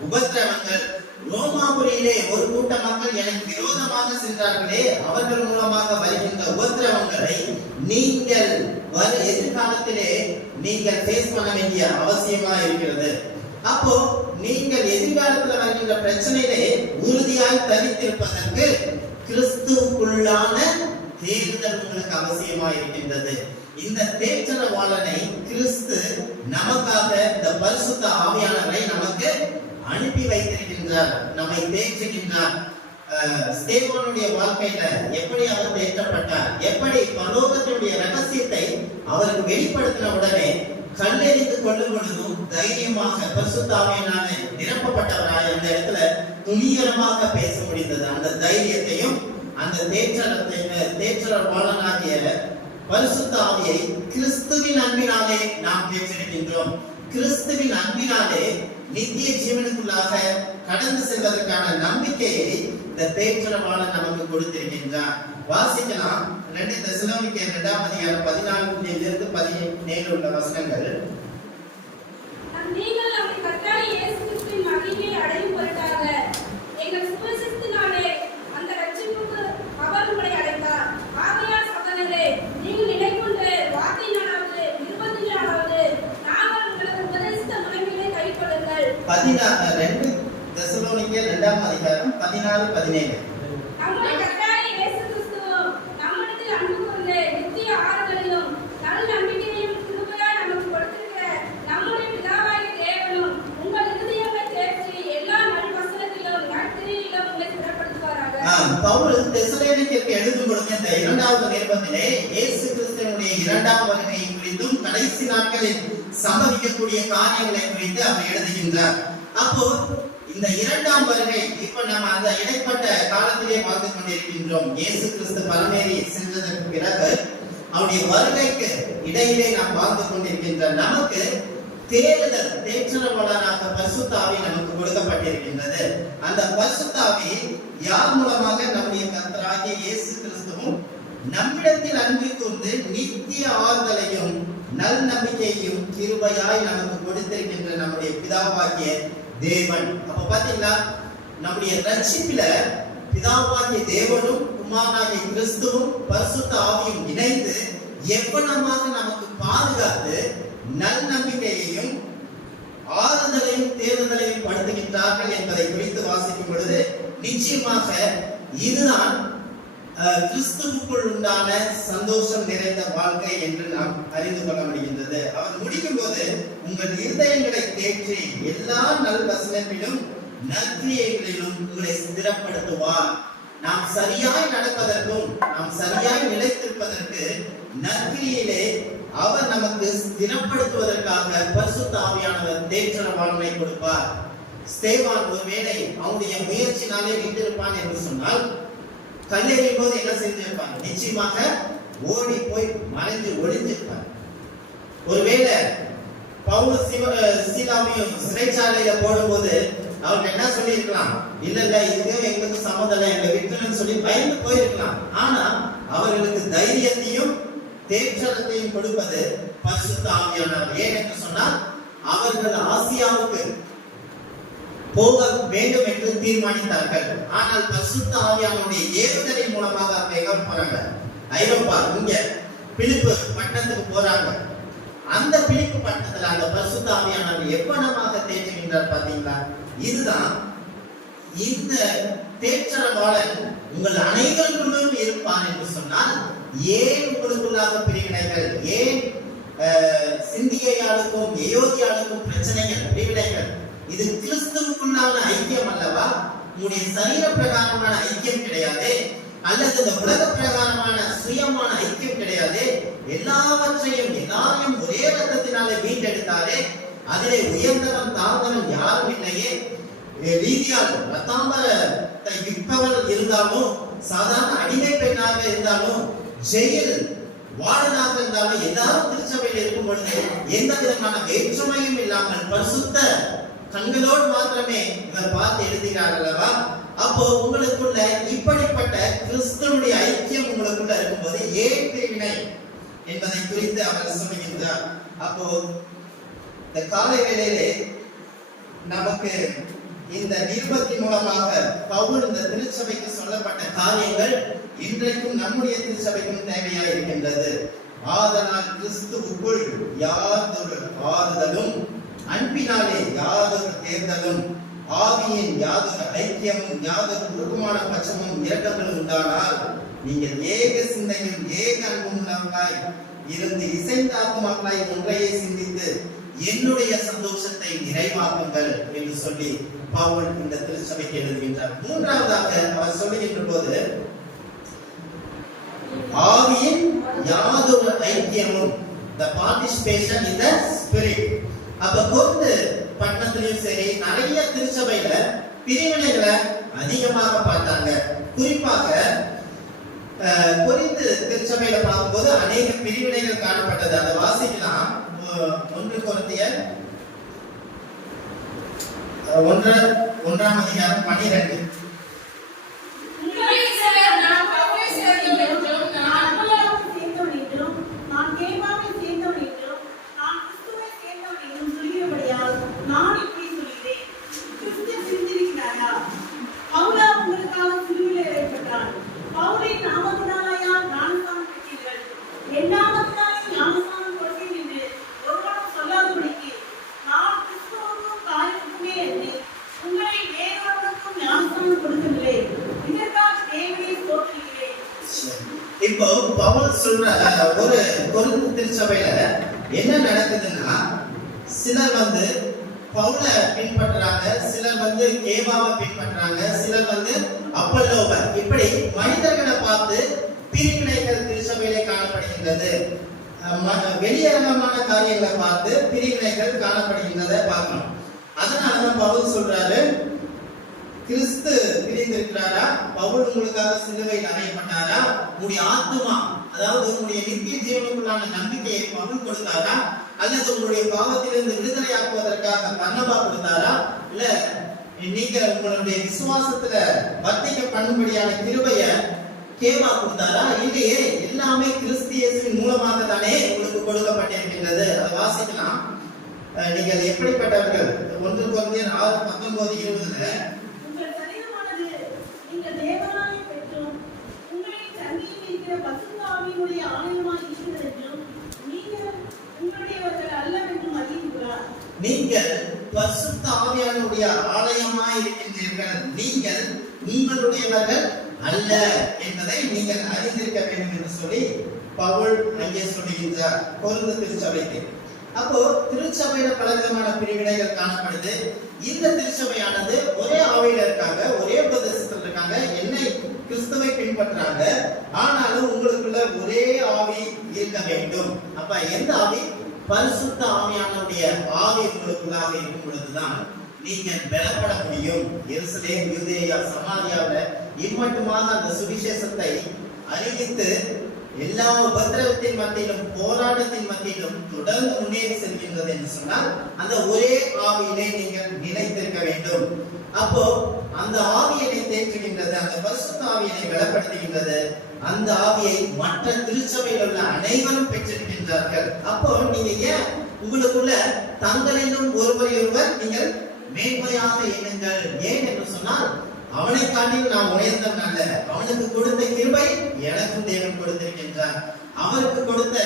உபத்திரவங்கள், ரோமாபுரியிலே ஒரு கூட்ட மக்கள் எனக்கு விரோதமாக சென்றார்களே அவர்கள் மூலமாக வருகின்ற உபத்திரவங்களை நீங்கள் எதிர்காலத்திலே நீங்கள் ஃபேஸ் பண்ண வேண்டிய அவசியமா இருக்கிறது. அப்போ நீங்கள் எதிர்காலத்தில் வருகின்ற பிரச்சனையிலே உறுதியாய் தரித்திருப்பதற்கு கிறிஸ்துவுக்குள்ளான தேர்தல் உங்களுக்கு அவசியமா இருக்கின்றது. இந்த தேற்றரவாளனை கிறிஸ்து நமக்காக, இந்த பரிசுத்த ஆவியானவரை நமக்கு அனுப்பி வைத்திருக்கின்றார், நம்மை தேற்றுகின்றார். ஸ்தேவானுடைய வாழ்க்கையில எப்படி அவர் தேற்றப்பட்டார், எப்படி பரலோகத்தினுடைய ரகசியத்தை அவருக்கு வெளிப்படுத்தின உடனே கல்லெறிந்து கொள்ளும் பொழுதும் தைரியமாக பரிசுத்த ஆவியினால நிரப்பப்பட்டவராய் அந்த இடத்துல துணிகரமாக பேச முடிந்தது. அந்த தைரியத்தையும் அந்த தேற்றரவாளனாகிய பரிசுத்த ஆவியை கிறிஸ்துவின் அன்பினாலே நாம் பெற்றிருக்கின்றோம். கிறிஸ்துவின் அன்பினாலே நித்திய ஜீவனுக்குள்ளாக கடந்து செல்வதற்கான நம்பிக்கையை இந்த தேற்றரவாளன் நமக்கு கொடுத்திருக்கின்றார். வாசிக்கலாம் 2 தெசலோனிக்கேயர் 2ஆம் அதிகாரம் 14 17 உள்ள வசனங்கள். நீங்கள் நம்முடைய கர்த்தராகிய இயேசு கிறிஸ்துவின் மகிமையை அடையும் பொருட்டாக எங்கள் சுவிசேஷத்தினாலே அந்த ரட்சிப்புக்கு அவர் உங்களை அழைத்தார். ஆகையால் சகோதரரே, நீங்கள் நிலைகொண்டு வார்த்தையினாலாவது நிருபத்தினாலாவது நாங்கள் உங்களுக்கு உபதேசித்த முறைமைகளை கைக்கொள்ளுங்கள். 2 தெசலோனிக்கேயர் 2ஆம் அதிகாரம் 16-17. நம்முடைய கர்த்தராகிய இயேசு கிறிஸ்துவும் நம்மிடத்தில் அன்பு கூர்ந்து நித்திய ஆறுதலையும் நல் நம்பிக்கையையும் கிருபையாய் நமக்கு கொடுத்திருக்கிற நம்முடைய பிதாவாகிய தேவனும் உங்கள் இருதயங்களை தேற்றி எல்லா நல்வசனத்திலும் நற்கிரியையிலும் உங்களை ஸ்திரப்படுத்துவாராக. பவுல் தெசலோனிக்கேயருக்கு எழுதும் பொழுது இந்த 2வது நிருபத்திலே இயேசு கிறிஸ்துவினுடைய 2ஆம் வருகையை குறித்தும் கடைசி நாட்களில் சம்பவிக்கக்கூடிய காரியங்களை குறித்து அவர் எழுதுகின்றார். அப்போ இந்த 2ஆம் வருகை இப்ப நாம் அந்த இடைப்பட்ட காலத்திலே பார்த்து கொண்டிருக்கின்றோம். இயேசு கிறிஸ்து பரமேறி சென்றதற்கு பிறகு அவருடைய வருகைக்கு இடையிலே நாம் பார்த்து கொண்டிருக்கின்ற நமக்கு தேடுதல், தேற்றரவாளனாக பரிசுத்த ஆவி நமக்கு கொடுக்கப்பட்டிருக்கின்றது. அந்த பரிசுத்த ஆவி யார் மூலமாக? நம்முடைய கர்த்தராகிய இயேசு கிறிஸ்துவும் நம்மிடத்தில் அன்பு கூர்ந்து நித்திய ஆறுதலையும் நல் நம்பிக்கையையும் கிருபையாய் நமக்கு கொடுத்திருக்கின்ற நம்முடைய பிதாவாகிய தேவன். அப்ப பாத்தீங்களா, நம்முடைய ரட்சிப்பில பிதாவாகிய தேவனும் குமாரனாகிய கிறிஸ்துவும் பரிசுத்த ஆவியும் இணைந்து எவ்வளமாக நமக்கு பாதுகாத்து நம்பிக்கையையும் ஆறுதலையும் தேர்தலையும் படுத்துகின்றார்கள் என்பதை குறித்து வாசிக்கும் பொழுது நிச்சயமாக இதுதான் கிறிஸ்துவுக்குள் உண்டான சந்தோஷம் நிறைந்த வாழ்க்கை என்று நாம் அறிந்து கொள்ள முடிகின்றது. அவர் முடிக்கும் போது உங்கள் இருதயங்களை தேற்றி எல்லா நல் வசனத்திலும் நற்கிரியைகளிலும் உங்களை ஸ்திரப்படுத்துவார். நாம் சரியாய் நடப்பதற்கும் நாம் சரியாய் நிலைத்திருப்பதற்கு நற்கிரியிலே அவர் நமக்கு ஸ்திரப்படுத்துவதற்காக பரிசுத்த ஆவியானவர் தேற்றன வாழ்வை கொடுப்பார். ஸ்தேவான் ஒருவேளை அவனுடைய முயற்சினாலே விட்டிருப்பான் என்று சொன்னால் கல்லெறியும் போது என்ன செஞ்சிருப்பான்? நிச்சயமாக ஓடி போய் மறைந்து ஒளிஞ்சிருப்பான். ஒருவேளை பவுல் சீலாவையும் சிறைச்சாலையில போடும்போது அவங்க என்ன சொல்லியிருக்கலாம்? இல்ல இதுவே எங்களுக்கு சம்மதம் இல்லை, எங்க விட்டுன்னு சொல்லி பயந்து போயிருக்கலாம். ஆனா அவர்களுக்கு தைரியத்தையும் தேற்றத்தையும் கொடுப்பது பரிசுத்த ஆவியானவர். ஏன் என்று சொன்னால் அவர்கள் ஆசியாவுக்கு போக வேண்டும் என்று தீர்மானித்தார்கள். ஆனால் பரிசுத்த ஆவியானவருடைய ஏவுதலின் மூலமாக அவங்க எங்க போறாங்க? ஐரோப்பா, இங்க பிலிப்பு பட்டணத்துக்கு போறாங்க. அந்த பிலிப்பு பட்டணத்துல அந்த பரிசுத்த ஆவியானவர் எவ்வளவாக தேற்றுகின்றார் பாத்தீங்களா? இதுதான் இந்த தேற்றவாளன் உங்கள் அனைவருக்குள்ளும் இருப்பான் என்று சொன்னால் ஏன் உங்களுக்குள்ளாக பிரிவினைகள்? ஏன் சிந்தியாளுக்கும் எயோதியாளுக்கும் பிரச்சனைகள், பிரிவினைகள்? இது கிறிஸ்துவுக்குள்ளான ஐக்கியம் அல்லவா? உங்களுடைய சரீர பிரகாரமான ஐக்கியம் கிடையாது, அல்லது இந்த உலக பிரகாரமான சுயமான ஐக்கியம் கிடையாது. எல்லாவற்றையும் எல்லாரையும் ஒரே ரத்தத்தினாலே மீட்டெடுத்தாரே, அதிலே உயர்ந்தவன் தாழ்ந்தவன் யாரும் இல்லையே. ரீதியால் ரத்தாம்பரத்தை விற்பவர் இருந்தாலும், சாதாரண அடிமை பெண்ணாக இருந்தாலும், ஜெயில் வார்டனாக இருந்தாலும், எல்லாரும் திருச்சபையில் இருக்கும் பொழுது எந்த விதமான வேற்றுமையும் இல்லாமல் பரிசுத்த கண்களோடு மாத்திரமே இவர் பார்த்து எழுதுகிறார் அல்லவா? அப்போ உங்களுக்குள்ள இப்படிப்பட்ட கிறிஸ்துவுடைய ஐக்கியம் உங்களுக்குள்ள இருக்கும்போது ஏன் பிரிவினை என்பதை குறித்து அவர் சொல்லுகின்றார். அப்போ இந்த காலை வேளையிலே நமக்கு இந்த நிருபத்தின் மூலமாக பவுல் இந்த திருச்சபைக்கு சொல்லப்பட்ட காரியங்கள் இன்றைக்கும் நம்முடைய திருச்சபைக்கும் தேவையாக இருக்கின்றது. ஆதலால் கிறிஸ்துவுக்குள் யாதொரு ஆறுதலும், அன்பினாலே யாதொரு தேர்தலும், ஆவியின் யாதொரு ஐக்கியமும், யாதொரு உருமான பட்சமும் இரக்கங்களும் உண்டானால் நீங்கள் ஏக சிந்தையும் ஏக அன்பும் உள்ளவர்களாய் இருந்து இசைந்த ஆத்மாக்களாய் ஒன்றையே சிந்தித்து என்னுடைய சந்தோஷத்தை நிறைவாக்குங்கள் என்று சொல்லி பவுல் இந்த திருச்சபைக்கு எழுதுகின்றார். மூன்றாவதாக அவர் சொல்லுகின்ற போது ஆவியின் யாதொரு ஐக்கியமும், the participation in the spirit. அப்ப கொண்டு பட்டணத்திலும் சரி நிறைய திருச்சபையில பிரிவினைகளை அதிகமாக பார்த்தாங்க. குறிப்பாக கொரிந்து திருச்சபையில பார்க்கும்போது அநேக பிரிவினைகள் காணப்பட்டது. அதை வாசிக்கலாம். 1 கொரிந்தியர் 1:12. இப்போ பவுல் சொல்ற ஒரு கொரிந்து திருச்சபையில என்ன நடக்குதுன்னா, சிலர் பவுலை பின்பற்றுறாங்க, சிலர் கேபாவை பின்பற்றுறாங்க, சிலர் அப்பல்லோவை, இப்படி மனிதர்களை பார்த்து பிரிவினைகள் திருச்சபையிலே காணப்படுகின்றது. வெளியரங்கமான காரியங்களை பார்த்து பிரிவினைகள் காணப்படுகின்றதை பார்க்கணும். அதனாலதான் பவுல் சொல்றாரு, கிறிஸ்து பிரிந்திருக்கிறாரா? பவுல் உங்களுக்காக சிலுவையில் அறையப்பட்டாரா? உங்களுடைய ஆத்துமா, அதாவது உங்களுடைய நித்திய ஜீவனுக்குள்ளான நம்பிக்கையை பவுல் கொடுத்தாரா? அல்லது உங்களுடைய பாவத்திலிருந்து விடுதலையாக்குவதற்காக பர்னபா கொடுத்தாரா? இல்ல நீங்க உங்களுடைய விசுவாசத்துல வர்த்திக்க பண்ணும்படியான கிருபைய கேபா கொடுத்தாரா? இல்லையே, எல்லாமே கிறிஸ்து இயேசுவின் மூலமாக தானே உங்களுக்கு கொடுக்கப்பட்டிருக்கின்றது. அதை வாசிக்கலாம். நீங்கள் எப்படிப்பட்டவர்கள்? 1 கொரிந்தியர் 6:19-20 இருக்கிற பரிசுத்த ஆவியினுடைய ஆலயமாய் இருக்கிறது என்றும் நீங்கள் உங்களுடையவர்கள் அல்லவென்றும் அறியீர்களா? நீங்கள் பரிசுத்த ஆவியானுடைய ஆலயமாய் இருக்கின்றீர்கள், நீங்கள் உங்களுடையவர்கள் அல்ல என்பதை நீங்கள் அறிந்திருக்க வேண்டும் என்று சொல்லி பவுல் அங்கே சொல்லுகின்றார் கொரிந்து திருச்சபைக்கு. அப்போ திருச்சபையில பலவிதமான பிரிவினைகள் காணப்படுது. இந்த திருச்சபையானது ஒரே ஆவியில இருக்காங்க, ஒரே உபதேசத்தில் இருக்காங்க, என்னை கிறிஸ்துவை பின்பற்றாங்க. ஆனாலும் உங்களுக்குள்ள ஒரே ஆவி இருக்க வேண்டும். அப்ப எந்த ஆவி? பரிசுத்த ஆவியானுடைய ஆவி உங்களுக்குள்ளாக இருக்கும் பொழுதுதான் நீங்கள் பலப்பட முடியும். எருசலேம், யூதேயா, சமாரியாவில இம்மட்டுமாக அந்த சுவிசேஷத்தை அறிவித்து எல்லா உபத்திரவத்தின் மத்தியிலும் போராட்டத்தின் மத்தியிலும் தொடர்ந்து முன்னேறி செல்கின்றது என்று சொன்னால் அந்த ஒரே ஆவியிலே நீங்கள் நிலைத்திருக்க வேண்டும். அப்போ அந்த ஆவியினை தேற்றுகின்றது, அந்த பரிசுத்த ஆவியினை பலப்படுத்துகின்றது. அந்த ஆவியை மற்ற திருச்சபையில் உள்ள அனைவரும் பெற்றிருக்கின்றார்கள். அப்போ நீங்க ஏன் உங்களுக்குள்ள தங்களிலும் ஒருவரையொருவர் நீங்கள் மேன்மையாக எண்ணுங்கள். ஏன் என்று சொன்னால் அவனை காட்டிலும் நான் உயர்ந்தவன் அல்ல. அவனுக்கு கொடுத்த கிருபை எனக்கும் தேவன் கொடுத்திருக்கின்றார். அவருக்கு கொடுத்த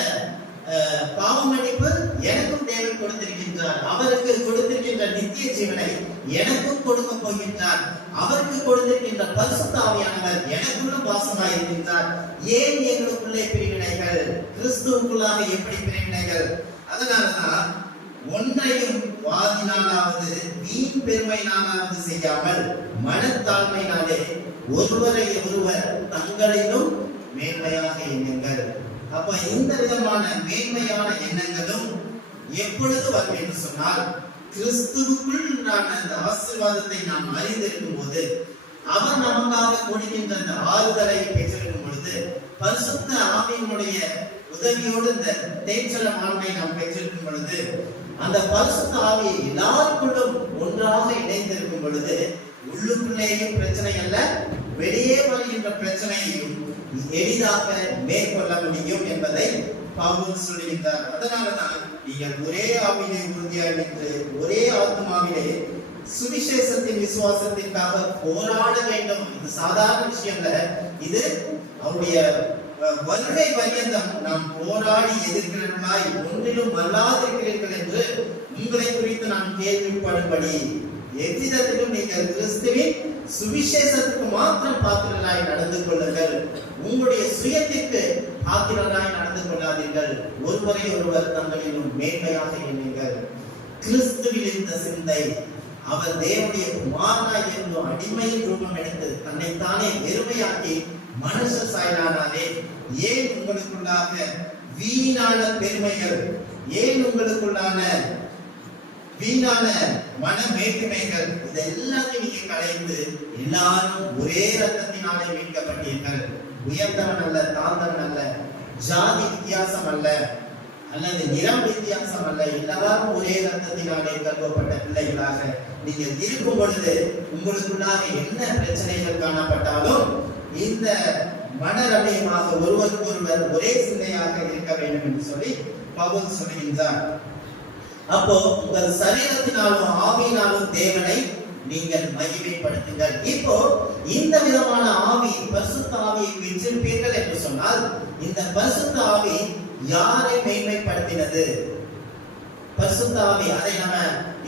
பாவ மன்னிப்பு எனக்கும் தேவன் கொடுத்திருக்கின்றார். அவருக்கு கொடுத்திருக்கின்ற நித்திய ஜீவனை எனக்கும் கொடுக்க போகின்றார். அவருக்கு கொடுத்திருக்கின்ற பரிசுத்த ஆவியானவர் எனக்குள்ளும் வாசமாய் இருக்கின்றார். ஏன் எங்களுக்குள்ளே பிரிவினைகள்? கிறிஸ்துவுக்குள்ளாக எப்படி பிரிவினைகள்? அதனாலதான் ஒன்றையும் வாதினாலாவது வீண் பெருமையினாலாவது செய்யாமல் மனத்தாழ்மையினாலே ஒருவரை ஒருவர் தங்களிலும் மேன்மையாக எண்ணுங்கள். அப்ப இந்த விதமான மேன்மையான எண்ணங்களும் எப்பொழுது வரும் என்று சொன்னால் கிறிஸ்துவுக்குள் நான் அந்த ஆசீர்வாதத்தை நாம் அறிந்திருக்கும் போது, அவர் நமக்காக கொடுக்கின்ற அந்த ஆறுதலை பெற்றிருக்கும் பொழுது, பரிசுத்த ஆவியினுடைய உதவியோடு இந்த தேற்றல வாழ்வை நாம் பெற்றிருக்கும் பொழுது, அந்த பரிசுத்த ஆவியை எல்லாருக்குள்ளும் ஒன்றாக இணைந்திருக்கும் பொழுது உள்ளுக்குள்ளேயும் பிரச்சனை அல்ல, வெளியே வருகின்ற பிரச்சனையையும் எளிதாக மேற்கொள்ள முடியும் என்பதை பவுல் சொல்லுகின்றார். அதனாலதான் நீங்கள் ஒரே ஆவியிலே உறுதியாக நின்று ஒரே ஆத்மாவிலே சுவிசேஷத்தின் விசுவாசத்திற்காக போராட வேண்டும். இது சாதாரண விஷயம் இல்ல. இது அவருடைய வருகை பரியந்தம் நாம் போராடி எதிர்க்கிறவர்களாய் ஒன்றிலும் வல்லாதிருக்கிறீர்கள் என்று உங்களை குறித்து நான் கேள்விப்படும்படி எவ்விதத்திலும் நீங்கள் கிறிஸ்துவின் சுவிசேஷத்துக்கு மாத்திரம் பாத்திரராய் நடந்து கொள்ளுங்கள். உங்களுடைய சுயத்திற்கு பாத்திரராய் நடந்து கொள்ளாதீர்கள். ஒருவரை ஒருவர் தங்களிலும் மேன்மையாக எண்ணுங்கள். கிறிஸ்துவில் இருந்த சிந்தை, அவர் தேவனுடைய குமாரனாய் இருந்தும் அடிமையின் ரூபம் எடுத்து தன்னைத்தானே வெறுமையாக்கி மனுஷ சாயலானாலே ஏன் உங்களுக்குள்ளாக வீணான பெருமைகள், ஏன் உங்களுக்குள்ளான வீணான மன மேட்டுமைகள், இதெல்லாத்தையும் நீங்க கலைந்து எல்லாரும் ஒரே ரத்தத்தினாலே மீட்கப்பட்டீர்கள். உயர்ந்தவன் அல்ல, தாழ்ந்தவன் அல்ல, ஜாதி வித்தியாசம் அல்ல, அல்லது நிறம் வித்தியாசம் அல்ல, எல்லாரும் ஒரே ரத்தத்தினாலே கழுவப்பட்ட பிள்ளைகளாக நீங்கள் இருக்கும் பொழுது உங்களுக்குள்ளாக என்ன பிரச்சனைகள் காணப்பட்டாலும் இந்த மனரமயமாக ஒருவருக்கு ஒருவர் ஒரே சிந்தையாக இருக்க வேண்டும் என்று சொல்லி பவுல் சொல்கின்றார். அப்போ உங்கள் சரீரத்தினாலும் ஆவியினாலும் தேவனை நீங்கள் மகிமைப்படுத்துங்கள். இப்போ இந்த விதமான ஆவி, பரிசுத்த ஆவியை பெற்றிருப்பீர்கள் என்று சொன்னால் இந்த பரிசுத்த ஆவி யாரை மேன்மைப்படுத்தினது? பரிசுத்த ஆவி, அதை நம்ம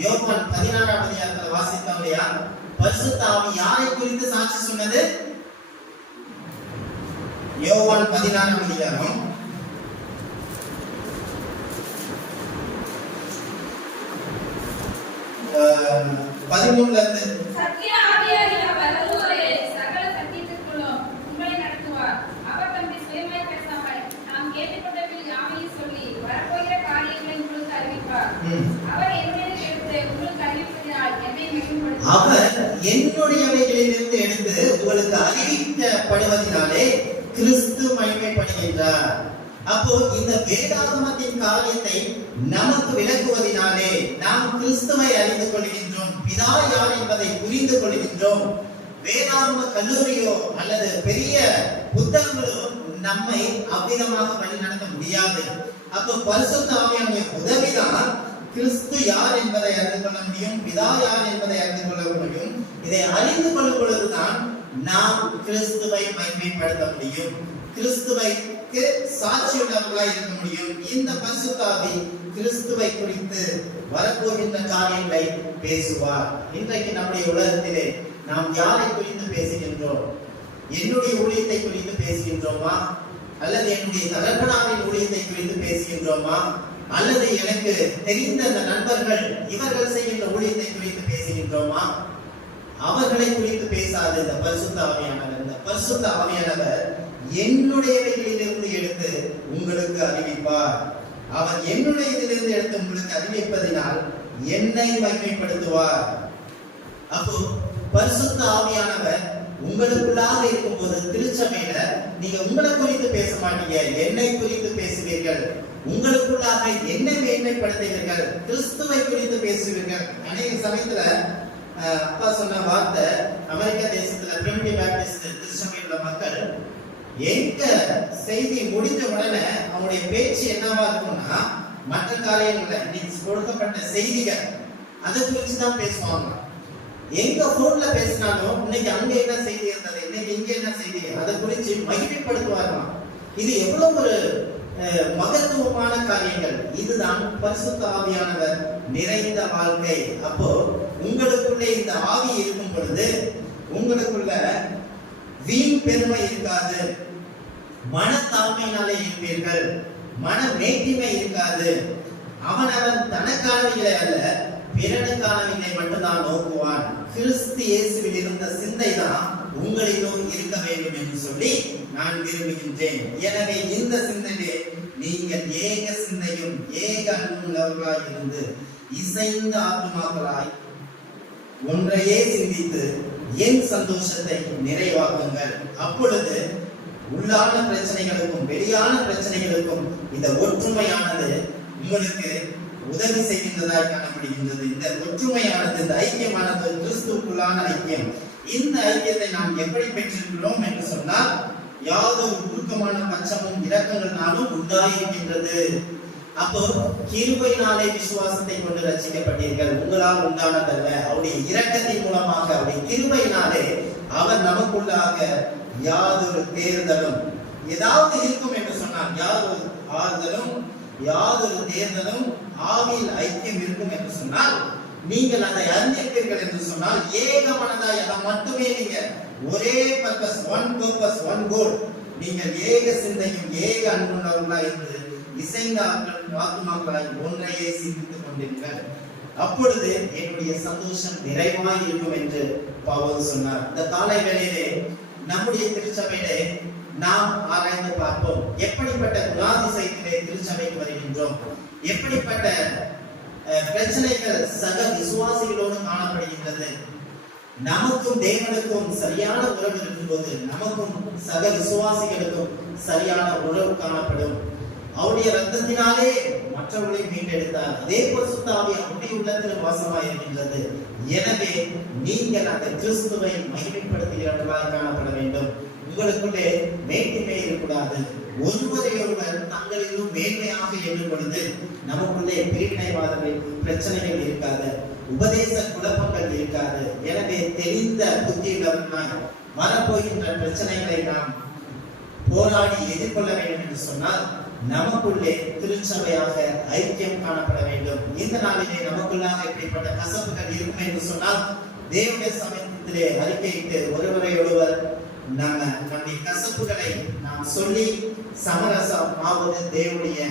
யோவான் 16ஆம் அதிகாரத்தில் வாசித்தோம் இல்லையா? பரிசுத்த ஆவி யாரை குறித்து சாட்சி சொன்னது? யோவான் 16ஆம் அதிகாரம் 13ல இருந்து. சத்திய ஆவியாகிய அவர் ஒருவரே சகல சத்தியத்திற்குள்ளும் உங்களை நடத்துவார். அவர் தம்மை சுயமாய் பேசாமல் நாம் கேள்விப்பட்டவைகள் யாவையும் சொல்லி வரப்போகிற காரியங்களை உங்களுக்கு அறிவிப்பார். அவர் என்னுடையதை எடுத்து உங்களுக்கு அறிவிப்பதினால் என்னை மகிமைப்படுத்துவார். அவர் என்னுடையவைகளிலிருந்து எடுத்து உங்களுக்கு அறிவிக்கப்படுவதினாலே கிறிஸ்து மகிமைப்படுகின்றார். அப்போ இந்த வேதாகமத்தின் காரியத்தை நமக்கு விளக்குவதினாலே நாம் கிறிஸ்துவை அறிந்து கொள்கின்றோம், பிதா யார் என்பதை புரிந்து கொள்கின்றோம். வேதாகம கல்லூரியோ அல்லது பெரிய புத்தகங்களோ நம்மை அவ்விதமாக வழி நடத்த முடியாது. அப்போ பரிசுத்த ஆவியானுடைய உதவிதான் கிறிஸ்து யார் என்பதை அறிந்து கொள்ள முடியும், பிதா யார் என்பதை அறிந்து கொள்ள முடியும். இதை அறிந்து கொள்ளும் பொழுதுதான் நாம் கிறிஸ்துவை மகிமைப்படுத்த முடியும், கிறிஸ்துவைக்கு சாட்சியுள்ளவர்களாய் இருக்க முடியும். இந்த பரிசுத்த ஆவி கிறிஸ்துவை குறித்து வரப்போகின்ற காரியங்களை பேசுவார். இன்றைக்கு நம்முடைய உலகத்திலே நாம் யாரை குறித்து பேசுகின்றோம்? என்னுடைய ஊழியத்தை குறித்து பேசுகின்றோமா, அல்லது என்னுடைய தகப்பனாரின் ஊழியத்தை குறித்து பேசுகின்றோமா, அல்லது எனக்கு தெரிந்த அந்த நண்பர்கள் இவர்கள் செய்கின்ற ஊழியத்தை குறித்து பேசுகின்றோமா? அவர்களை குறித்து பேசாது இந்த பரிசுத்த ஆவியானவர். இந்த பரிசுத்த ஆவியானவர் என்னுடையவைகளிலிருந்து எடுத்து உங்களுக்கு அறிவிப்பார். அவர் என்னுடையதிலிருந்து எடுத்து உங்களுக்கு அறிவிப்பதினால் என்னை மகிமைப்படுத்துவார். அப்போ பரிசுத்த ஆவியானவர் உங்களுக்குள்ளாக இருக்கும்போது திருச்சபையில நீங்க உங்களை குறித்து பேச மாட்டீங்க, என்னை குறித்து பேசுவீர்கள். உங்களுக்குள்ளாக என்னை மேன்மைப்படுத்துவீர்கள், கிறிஸ்துவை குறித்து பேசுவீர்கள். அநேக சமயத்துல அப்பா சொன்ன வார்த்தை, அமெரிக்கா தேசத்துல பிரிமிட்டிவ் பேப்டிஸ்ட் திருச்சபையில் உள்ள மக்கள் எங்க செய்தி முடிஞ்ச உடனே அவங்களுடைய பேச்சு என்னவா இருக்கும்னா, மற்ற காரியங்களை இன்னைக்கு கொடுக்கப்பட்ட செய்திகள் அதை குறித்து தான் பேசுவாங்க. எங்க போன்ல பேசினாலும் இன்னைக்கு அங்க என்ன செய்தி இருந்தது, இன்னைக்கு இங்க என்ன செய்தி, அதை குறித்து மகிமைப்படுத்துவார்களாம். இது எவ்வளவு ஒரு மகத்துவமான காரியங்கள். இதுதான் பரிசுத்த ஆவியானவர் நிறைந்த வாழ்க்கை. அப்போ உங்களுக்குள்ளே இந்த ஆவி இருக்கும் பொழுது உங்களுக்குள்ள வீண் பெருமை இருக்காது, மனத்தாழ்மையினாலே இருப்பீர்கள், மன மேட்டிமை இருக்காது. அவனவன் தனக்கானவைகளை அல்ல பிறனுக்கானவைகளை மட்டும்தான் நோக்குவான். கிறிஸ்து இயேசுவில் இருந்த சிந்தை தான் உங்களிலும் இருக்க வேண்டும் என்று சொல்லி நான் விரும்புகின்றேன். எனவே இந்த சிந்தையிலே நீங்கள் ஏக சிந்தையும் ஏக அன்புள்ளவர்களாய் இருந்து இசைந்த ஆத்மாக்களாய் ஒன்றையே சிந்தித்து என் சந்தோஷத்தை நிறைவாக்குங்கள். அப்பொழுது உள்ளான பிரச்சனைகளுக்கும் வெளியான பிரச்சனைகளுக்கும் இந்த ஒற்றுமையானது உங்களுக்கு உதவி செய்கின்றதாய் காணப்படுகின்றது. இந்த ஒற்றுமையானது, இந்த ஐக்கியமானது கிறிஸ்துவுக்குள்ளான ஐக்கியம். இந்த ஐக்கியத்தை நாம் எப்படி பெற்றிருக்கிறோம் என்று சொன்னால், யாதொரு உருக்கமான பட்சமும் இரக்கங்களாலும் உண்டாயிருக்கின்றது. அப்போ கிருபையினாலே விசுவாசத்தை கொண்டு ரட்சிக்கப்பட்டீர்கள், உங்களால் உண்டானதல்ல. அவருடைய இரக்கத்தின் மூலமாக, அவருடைய கிருபையினாலே அவர் நமக்குள்ளாக யாதொரு தேர்தலும் ஏதாவது இருக்கும் என்று சொன்னால், யாதொரு ஆறுதலும் யாதொரு தேர்தலும் ஆவியில் ஐக்கியம் இருக்கும் என்று சொன்னால், நீங்கள் அதை அறிந்திருப்பீர்கள் என்று சொன்னால், ஏக மனதாய் அதை மட்டுமே நீங்க ஒரே purpose, one purpose, one goal, நீங்கள் ஏக சிந்தையும் ஏக அன்புள்ளவர்களாய் இருந்து இசைந்த ஆத்மாக்களாய் ஒன்றையே சிந்தித்துக் கொண்டிருங்கள். அப்பொழுது என்னுடைய சந்தோஷம் நிறைவாய் இருக்கும் என்று பவுல் சொன்னார். இந்த காலை வேளையிலே நம்முடைய திருச்சபையிலே நாம் ஆராய்ந்து பார்ப்போம். எப்படிப்பட்ட குணாதிசயத்திலே திருச்சபைக்கு வருகின்றோம், எப்படிப்பட்ட பிரச்சனைகள் சக விசுவாசிகளோடு காணப்படுகின்றது. நமக்கும் தேவனுக்கும் சரியான உறவு இருக்கும்போது நமக்கும் சக விசுவாசிகளுக்கும் சரியான உறவு காணப்படும். அவருடைய ரத்தத்தினாலே மற்றவர்களை மீட்டெடுத்தார். அதே பரிசுத்த ஆவி அவருடைய உள்ளத்தில் வாசமாய் இருக்கின்றது. எனவே நீங்கள் அந்த கிறிஸ்துவை மகிமைப்படுத்துகிறவர்களாக காணப்பட வேண்டும். உங்களுக்குள்ளே மேன்மை இருக்கக்கூடாது. ஒருவரை ஒருவர் தங்களிலும் மேன்மையாக எண்ணும் பொழுது நமக்குள்ளே பிரிவினைவாதங்கள், பிரச்சனைகள் இருக்காது, உபதேச குழப்பங்கள் இருக்காது. எனவே தெரிந்த புத்தியுள்ளவர்களாய் வரப்போகின்ற பிரச்சனைகளை நாம் போராடி எதிர்கொள்ள வேண்டும் என்று சொன்னால், நமக்குள்ளே திருச்சபையாக ஐக்கியம் காணப்பட வேண்டும். இந்த நாளிலே நமக்குள்ளாக இப்படிப்பட்ட கசப்புகள் இருக்கும் என்று சொன்னால், தேவனுடைய சமயத்திலே அறிக்கையிட்டு ஒருவரை ஒருவர் நம்முடைய கசப்புகளை நாம் சொல்லி சமரசம் ஆவது தேவனுடைய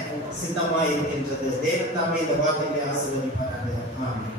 சித்தமாய் இருக்கின்றது. தேவன் தாமே இந்த வார்த்தைகளை ஆசீர்வதிப்பாராக. ஆமென்.